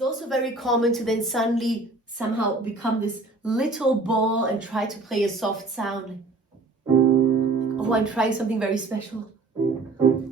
It's also very common to then suddenly somehow become this little ball and try to play a soft sound. Oh, I'm trying something very special.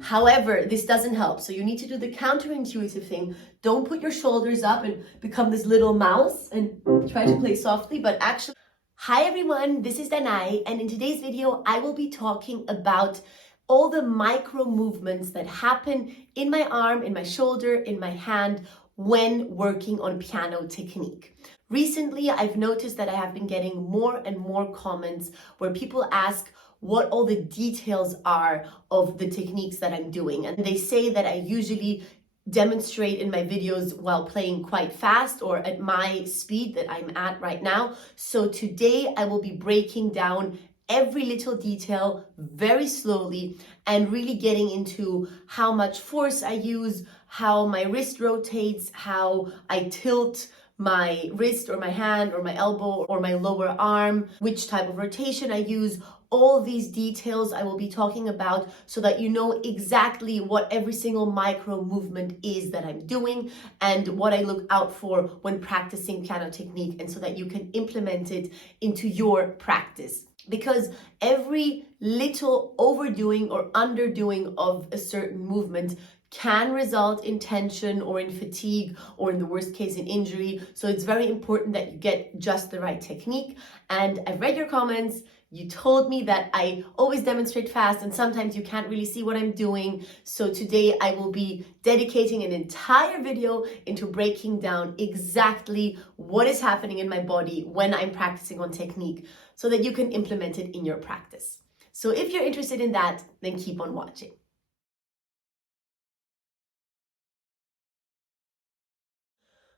However, this doesn't help. So you need to do the counterintuitive thing. Don't put your shoulders up and become this little mouse and try to play softly, but actually. Hi everyone, this is Danai, and in today's video, I will be talking about all the micro movements that happen in my arm, in my shoulder, in my hand when working on piano technique. Recently, I've noticed that I have been getting more and more comments where people ask what all the details are of the techniques that I'm doing. And they say that I usually demonstrate in my videos while playing quite fast or at my speed that I'm at right now. So today I will be breaking down every little detail very slowly and really getting into how much force I use, how my wrist rotates, how I tilt my wrist or my hand or my elbow or my lower arm, which type of rotation I use. All these details I will be talking about so that you know exactly what every single micro movement is that I'm doing and what I look out for when practicing piano technique, and so that you can implement it into your practice. Because every little overdoing or underdoing of a certain movement can result in tension or in fatigue or in the worst case in injury. So it's very important that you get just the right technique. And I've read your comments. You told me that I always demonstrate fast and sometimes you can't really see what I'm doing. So today I will be dedicating an entire video into breaking down exactly what is happening in my body when I'm practicing on technique so that you can implement it in your practice. So if you're interested in that, then keep on watching.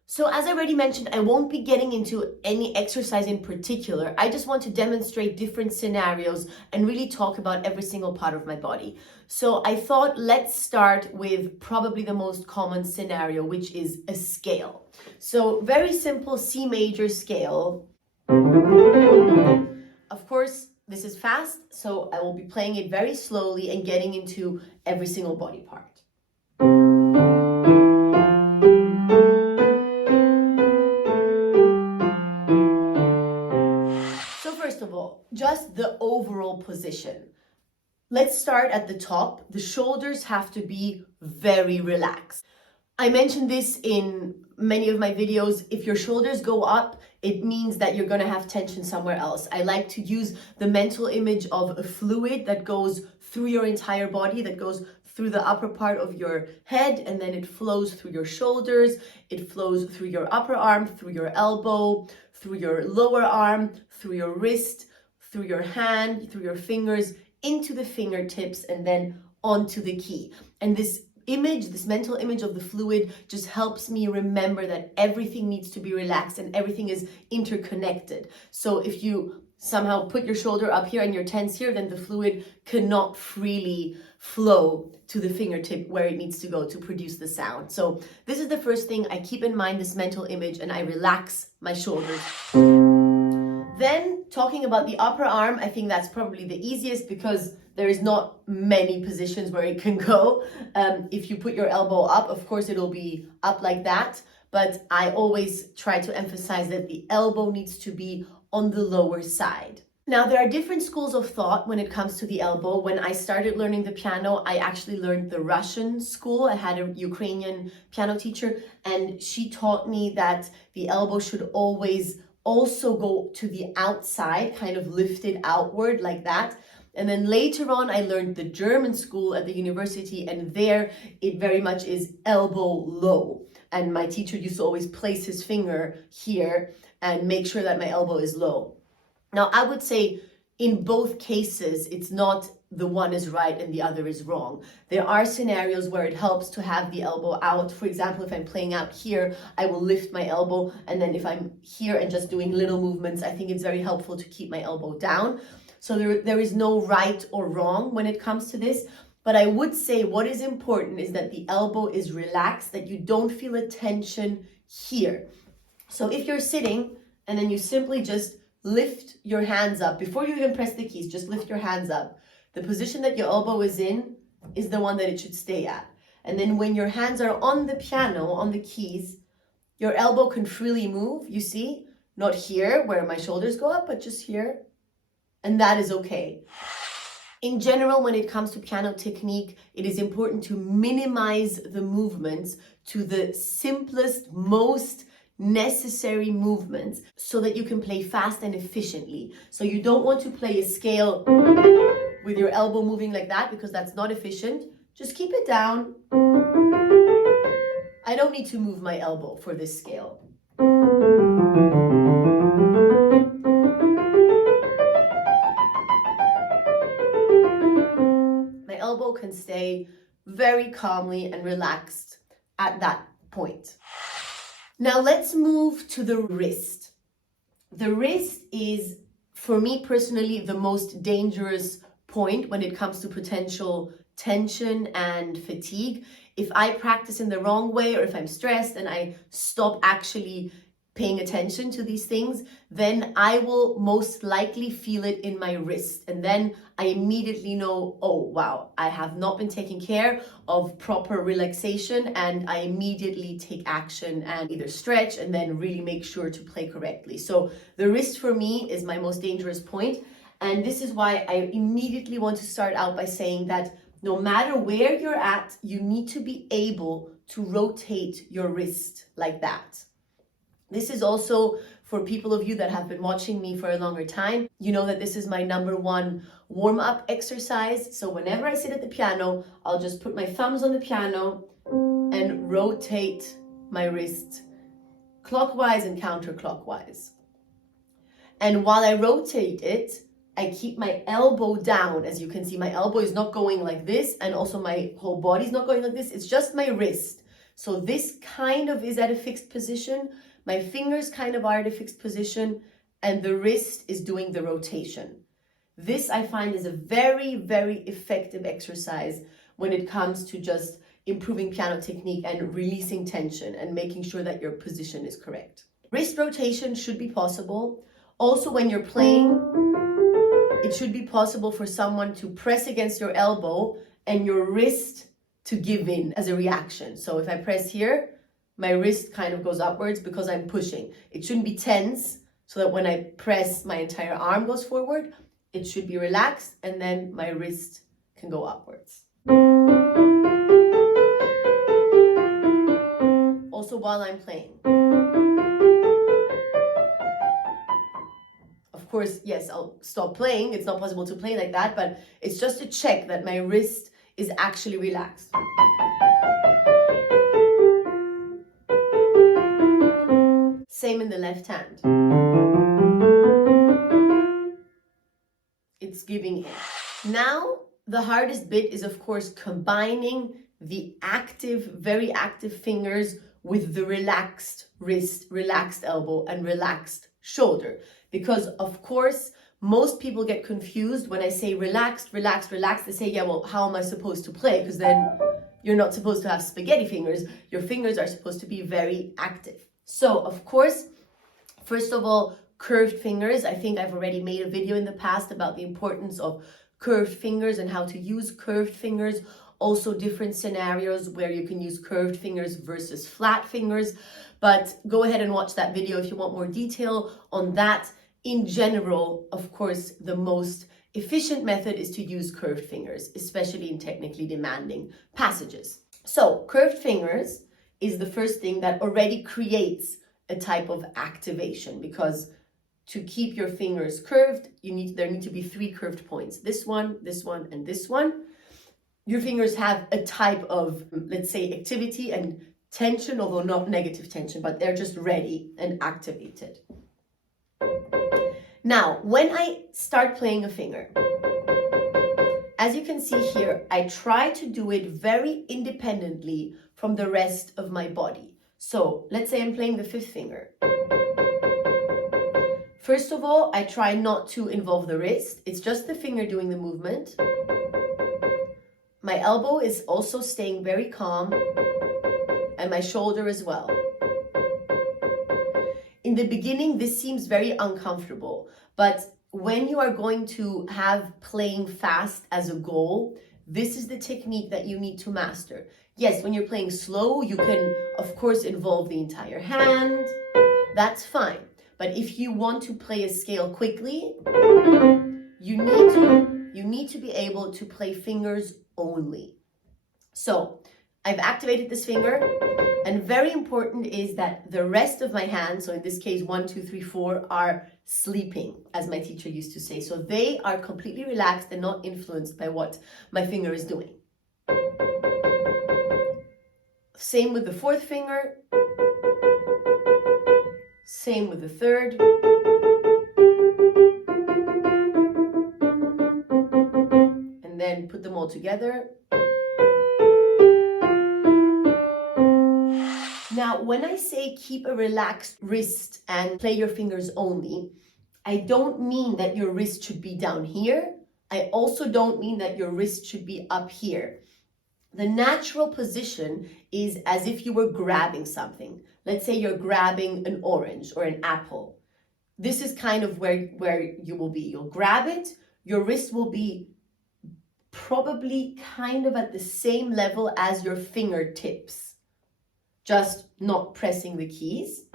So as I already mentioned, I won't be getting into any exercise in particular. I just want to demonstrate different scenarios and really talk about every single part of my body. So I thought let's start with probably the most common scenario, which is a scale. So very simple C major scale. Of course, this is fast, so I will be playing it very slowly and getting into every single body part. Just the overall position. Let's start at the top. The shoulders have to be very relaxed. I mentioned this in many of my videos. If your shoulders go up, it means that you're going to have tension somewhere else. I like to use the mental image of a fluid that goes through your entire body, that goes through the upper part of your head, and then it flows through your shoulders, it flows through your upper arm, through your elbow, through your lower arm, through your wrist, through your hand, through your fingers, into the fingertips, and then onto the key. And this image, this mental image of the fluid just helps me remember that everything needs to be relaxed and everything is interconnected. So if you somehow put your shoulder up here and you're tense here, then the fluid cannot freely flow to the fingertip where it needs to go to produce the sound. So this is the first thing I keep in mind, this mental image, and I relax my shoulders. Then talking about the upper arm, I think that's probably the easiest because there is not many positions where it can go. If you put your elbow up, of course, it'll be up like that. But I always try to emphasize that the elbow needs to be on the lower side. Now, there are different schools of thought when it comes to the elbow. When I started learning the piano, I actually learned the Russian school. I had a Ukrainian piano teacher, and she taught me that the elbow should always also go to the outside, kind of lifted outward like that. And then later on, I learned the German school at the university, and there it very much is elbow low. And my teacher used to always place his finger here and make sure that my elbow is low. Now, I would say in both cases, it's not the one is right and the other is wrong. There are scenarios where it helps to have the elbow out. For example, if I'm playing out here, I will lift my elbow. And then if I'm here and just doing little movements, I think it's very helpful to keep my elbow down. So there is no right or wrong when it comes to this. But I would say what is important is that the elbow is relaxed, that you don't feel a tension here. So if you're sitting and then you simply just lift your hands up, before you even press the keys, just lift your hands up. The position that your elbow is in is the one that it should stay at. And then when your hands are on the piano, on the keys, Your elbow can freely move, you see? Not here where my shoulders go up, but just here. And that is okay. In general, when it comes to piano technique, it is important to minimize the movements to the simplest, most necessary movements so that you can play fast and efficiently. So you don't want to play a scale with your elbow moving like that because that's not efficient. Just keep it down. I don't need to move my elbow for this scale. My elbow can stay very calmly and relaxed at that point. Now let's move to the wrist. The wrist is, for me personally, the most dangerous point when it comes to potential tension and fatigue. If I practice in the wrong way, or if I'm stressed and I stop actually paying attention to these things, then I will most likely feel it in my wrist. And then I immediately know, oh, wow, I have not been taking care of proper relaxation, and I immediately take action and either stretch and then really make sure to play correctly. So the wrist for me is my most dangerous point. And this is why I immediately want to start out by saying that no matter where you're at, you need to be able to rotate your wrist like that. This is also for people of you that have been watching me for a longer time. You know that this is my #1 warm-up exercise. So whenever I sit at the piano, I'll just put my thumbs on the piano and rotate my wrist clockwise and counterclockwise. And while I rotate it, I keep my elbow down. As you can see, my elbow is not going like this, and also my whole body is not going like this. It's just my wrist. So this kind of is at a fixed position. My fingers kind of are at a fixed position, and the wrist is doing the rotation. This I find is a very, very effective exercise when it comes to just improving piano technique and releasing tension and making sure that your position is correct. Wrist rotation should be possible. Also, when you're playing, it should be possible for someone to press against your elbow and your wrist to give in as a reaction. So if I press here, my wrist kind of goes upwards because I'm pushing. It shouldn't be tense, so that when I press, my entire arm goes forward. It should be relaxed, and then my wrist can go upwards. Also while I'm playing. Of course, yes, I'll stop playing. It's not possible to play like that, but it's just to check that my wrist is actually relaxed. Same in the left hand. It's giving in. Now, the hardest bit is, of course, combining the active, very active fingers with the relaxed wrist, relaxed elbow, and relaxed shoulder. Because, of course, most people get confused when I say relaxed, relaxed, relaxed. They say, yeah, well, how am I supposed to play? Because then you're not supposed to have spaghetti fingers. Your fingers are supposed to be very active. So, of course, first of all, curved fingers. I think I've already made a video in the past about the importance of curved fingers and how to use curved fingers. Also, different scenarios where you can use curved fingers versus flat fingers. But go ahead and watch that video if you want more detail on that. In general, of course, the most efficient method is to use curved fingers, especially in technically demanding passages. So, curved fingers is the first thing that already creates a type of activation, because to keep your fingers curved, there need to be 3 curved points. This one, and this one. Your fingers have a type of, let's say, activity and tension, although not negative tension, but they're just ready and activated. Now, when I start playing a finger, as you can see here, I try to do it very independently from the rest of my body. So let's say I'm playing the 5th finger. First of all, I try not to involve the wrist. It's just the finger doing the movement. My elbow is also staying very calm, and my shoulder as well. In the beginning, this seems very uncomfortable, but when you are going to have playing fast as a goal, this is the technique that you need to master. Yes, when you're playing slow, you can, of course, involve the entire hand. That's fine. But if you want to play a scale quickly, you need to be able to play fingers only. So I've activated this finger, and very important is that the rest of my hands, so in this case 1, 2, 3, 4, are sleeping, as my teacher used to say. So they are completely relaxed and not influenced by what my finger is doing. Same with the fourth finger. Same with the third. And then put them all together. Now, when I say keep a relaxed wrist and play your fingers only, I don't mean that your wrist should be down here. I also don't mean that your wrist should be up here. The natural position is as if you were grabbing something. Let's say you're grabbing an orange or an apple. This is kind of where you will be. You'll grab it, your wrist will be probably kind of at the same level as your fingertips, just not pressing the keys.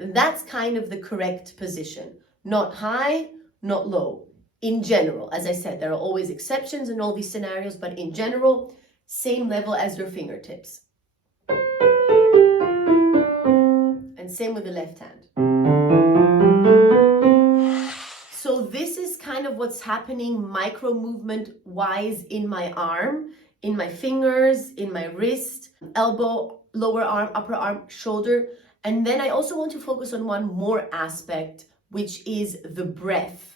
That's kind of the correct position. Not high, not low. In general, as I said, there are always exceptions in all these scenarios, but in general, same level as your fingertips. And same with the left hand. So this is kind of what's happening micro movement wise in my arm, in my fingers, in my wrist, elbow, lower arm, upper arm, shoulder. And then I also want to focus on one more aspect, which is the breath.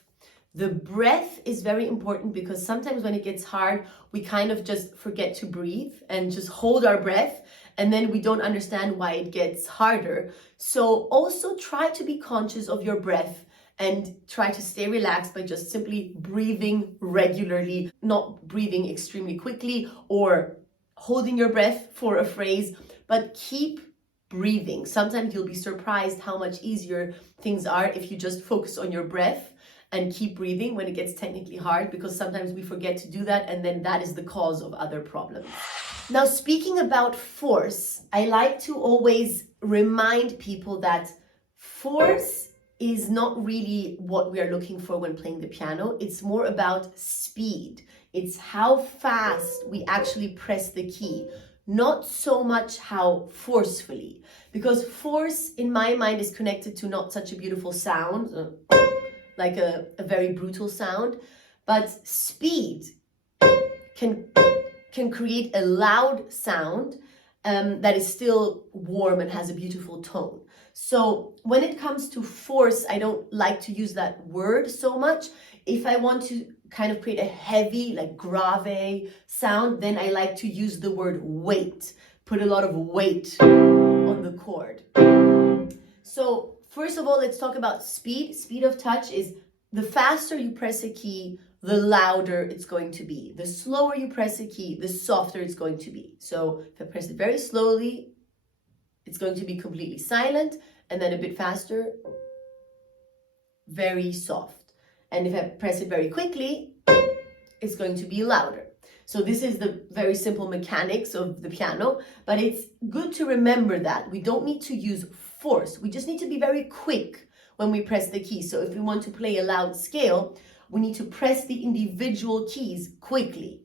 The breath is very important because sometimes when it gets hard, we kind of just forget to breathe and just hold our breath, and then we don't understand why it gets harder. So also try to be conscious of your breath and try to stay relaxed by just simply breathing regularly, not breathing extremely quickly or holding your breath for a phrase, but keep breathing. Sometimes you'll be surprised how much easier things are if you just focus on your breath and keep breathing when it gets technically hard, because sometimes we forget to do that, and then that is the cause of other problems. Now, speaking about force, I like to always remind people that force is not really what we are looking for when playing the piano. It's more about speed. It's how fast we actually press the key, not so much how forcefully, because force in my mind is connected to not such a beautiful sound, like a very brutal sound, but speed can create a loud sound that is still warm and has a beautiful tone. So when it comes to force, I don't like to use that word so much. If I want to kind of create a heavy, like grave sound, then I like to use the word weight, put a lot of weight on the chord. So first of all, let's talk about speed. Speed of touch is the faster you press a key, the louder it's going to be. The slower you press a key, the softer it's going to be. So if I press it very slowly, it's going to be completely silent, and then a bit faster, very soft. And if I press it very quickly, it's going to be louder. So this is the very simple mechanics of the piano, but it's good to remember that we don't need to use force. We just need to be very quick when we press the keys. So if we want to play a loud scale, we need to press the individual keys quickly.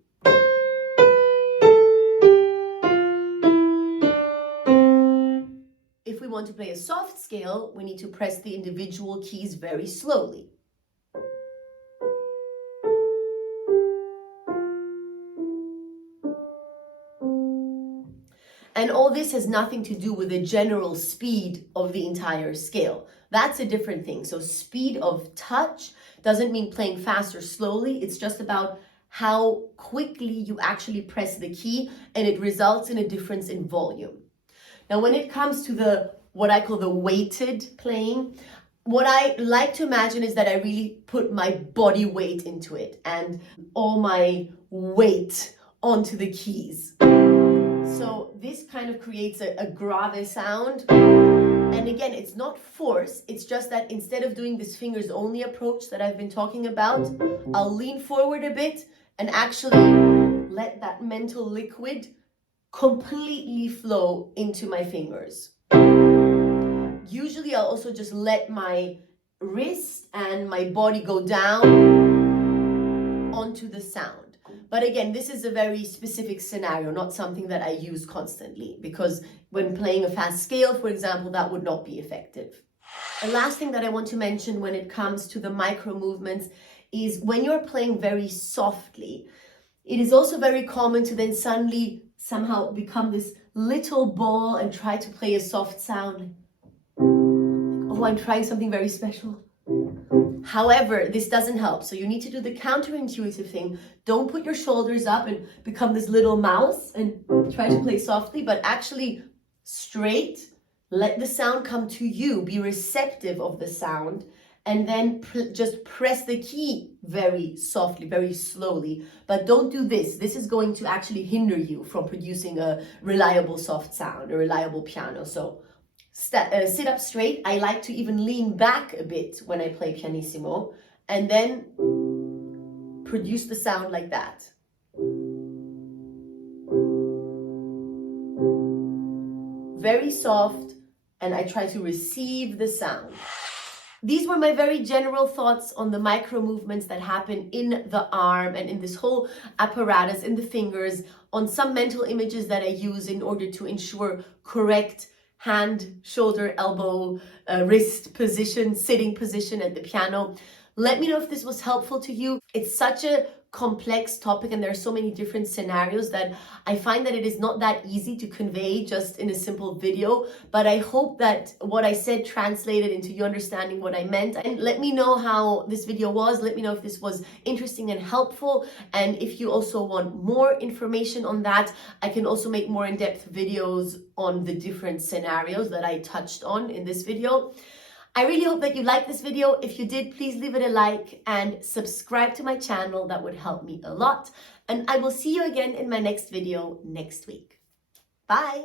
If we want to play a soft scale, we need to press the individual keys very slowly. And all this has nothing to do with the general speed of the entire scale. That's a different thing. So speed of touch doesn't mean playing fast or slowly. It's just about how quickly you actually press the key, and it results in a difference in volume. Now, when it comes to what I call the weighted playing, what I like to imagine is that I really put my body weight into it and all my weight onto the keys. So this kind of creates a grave sound. And again, it's not force. It's just that instead of doing this fingers only approach that I've been talking about, I'll lean forward a bit and actually let that mental liquid completely flow into my fingers. Usually I'll also just let my wrist and my body go down onto the sound. But again, this is a very specific scenario, not something that I use constantly, because when playing a fast scale, for example, that would not be effective. The last thing that I want to mention when it comes to the micro movements is when you're playing very softly, it is also very common to then suddenly somehow become this little ball and try to play a soft sound. Oh, I'm trying something very special. However, this doesn't help. So you need to do the counterintuitive thing. Don't put your shoulders up and become this little mouse and try to play softly, but actually straight. Let the sound come to you. Be receptive of the sound. And then just press the key very softly, very slowly. But don't do this. This is going to actually hinder you from producing a reliable soft sound, a reliable piano. So sit up straight. I like to even lean back a bit when I play pianissimo, and then produce the sound like that. Very soft, and I try to receive the sound. These were my very general thoughts on the micro movements that happen in the arm and in this whole apparatus, in the fingers, on some mental images that I use in order to ensure correct hand, shoulder, elbow, wrist position, sitting position at the piano. Let me know if this was helpful to you. It's such a complex topic and there are so many different scenarios that I find that it is not that easy to convey just in a simple video, but I hope that what I said translated into you understanding what I meant. And let me know how this video was. Let me know if this was interesting and helpful, and if you also want more information on that, I can also make more in-depth videos on the different scenarios that I touched on in this video. I really hope that you liked this video. If you did, please leave it a like and subscribe to my channel. That would help me a lot. And I will see you again in my next video next week. Bye.